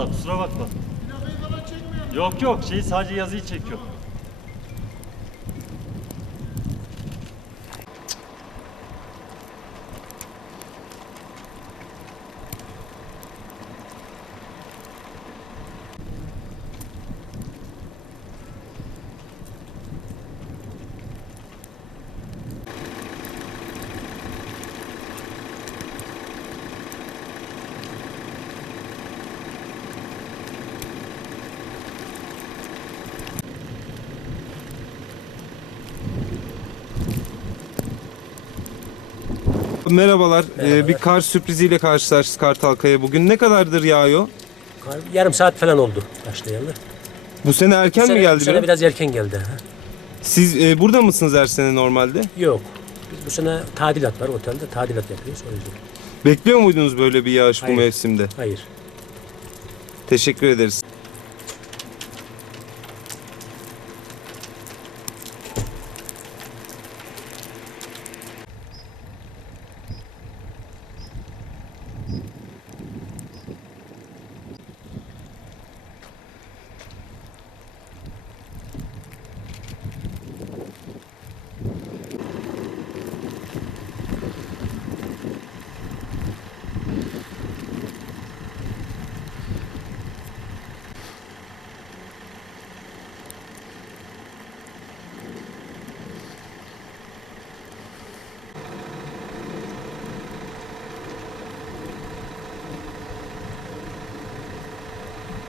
Kusura bakma. Yok yok şey sadece yazıyı çekiyor. Merhabalar. Ee, bir kar sürpriziyle karşılaştık Kartalkaya bugün. Ne kadardır yağıyor? Yarım saat falan oldu başlayalı. Bu sene erken Bu sene- mi geldi bu sene biraz? biraz erken geldi. ha. Siz e, burada mısınız her sene normalde? Yok. Biz bu sene tadilat var otelde. Tadilat yapıyoruz o yüzden. Bekliyor muydunuz böyle bir yağış bu Hayır. mevsimde? Hayır. Teşekkür ederiz.